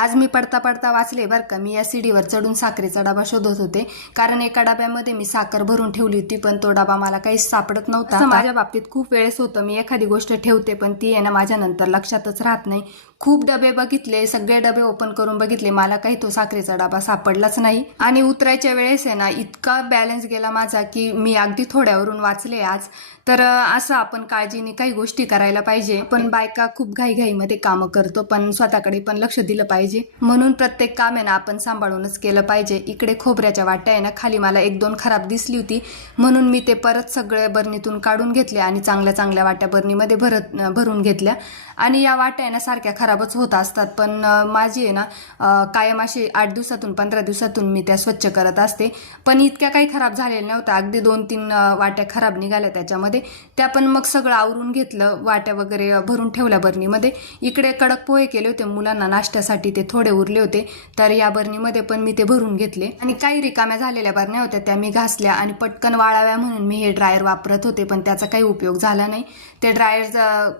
आज मी पडता पडता वाचले बरं का। मी या सीडीवर चढून साखरेचा डबा शोधत होते, कारण एका डब्यामध्ये मी साखर भरून ठेवली होती, पण तो डबा मला काहीच सापडत नव्हता। असं माझ्या बाबतीत खूप वेळेस होतं, मी एखादी गोष्ट ठेवते पण ती आहे ना माझ्या नंतर लक्षातच राहत नाही। खूप डबे बघितले, सगळे डबे ओपन करून बघितले, मला काही तो साखरेचा डबा सापडलाच नाही। आणि उतरायच्या वेळेस आहे ना इतका बॅलन्स गेला माझा की मी अगदी थोड्यावरून वाचले आज। तर असं आपण काळजीने काही गोष्टी करायला पाहिजे। आपण बायका खूप घाईघाईमध्ये कामं करतो, पण स्वतःकडे पण लक्ष दिलं पाहिजे। म्हणून प्रत्येक काम आहे ना आपण सांभाळूनच केलं पाहिजे। इकडे खोबऱ्याच्या वाट्या आहे ना खाली मला 1-2 खराब दिसली होती, म्हणून मी ते परत सगळे बरणीतून काढून घेतले आणि चांगल्या चांगल्या वाट्या बरणीमध्ये भरून घेतल्या। आणि या वाट्या आहे ना सारख्या खराबच होत असतात, पण माझी आहे ना कायम अशी 8 दिवसातून 15 दिवसातून मी त्या स्वच्छ करत असते। पण इतक्या काही खराब झालेल्या नव्हत्या, अगदी 2-3 वाट्या खराब निघाल्या त्याच्यामध्ये, त्या पण मग सगळं आवरून घेतलं, वाट्या वगैरे भरून ठेवल्या बरणीमध्ये। इकडे कडक पोहे केले होते मुलांना नाश्त्यासाठी, ते थोडे उरले होते, तर या बरणीमध्ये पण मी ते भरून घेतले। आणि काही रिकाम्या झालेल्या बरण्या होत्या त्या मी घासल्या आणि पटकन वाळाव्या म्हणून मी हे ड्रायर वापरत होते, पण त्याचा काही उपयोग झाला नाही। ते ड्रायर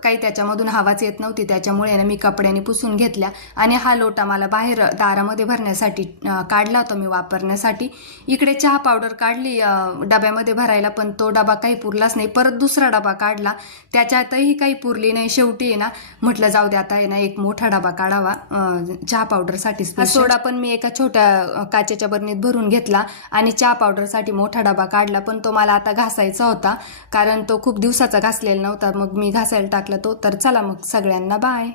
काही त्याच्यामधून हवाच येत नव्हती, त्याच्यामुळे ना मी कपड्याने पुसून घेतल्या। आणि हा लोटा मला बाहेर दारामध्ये भरण्यासाठी काढला होता मी वापरण्यासाठी। इकडे चहा पावडर काढली डब्यामध्ये भरायला, पण तो डबा काही पुरलाच नाही। परत दुसरा डबा काढला, त्याच्यातही काही पुरली नाही। शेवटी आहे ना म्हटलं जाऊ दे, आता आहे ना एक मोठा डबा काढावा चहा पावडरसाठी। सोडा पण मी एका छोट्या काचेच्या बरणीत भरून घेतला आणि चहा पावडरसाठी मोठा डबा काढला, पण तो मला आता घासायचा होता, कारण तो खूप दिवसाचा घासलेला नव्हता, मग मी घासायला टाकला तो। तर चला मग सगळ्यांना बाय।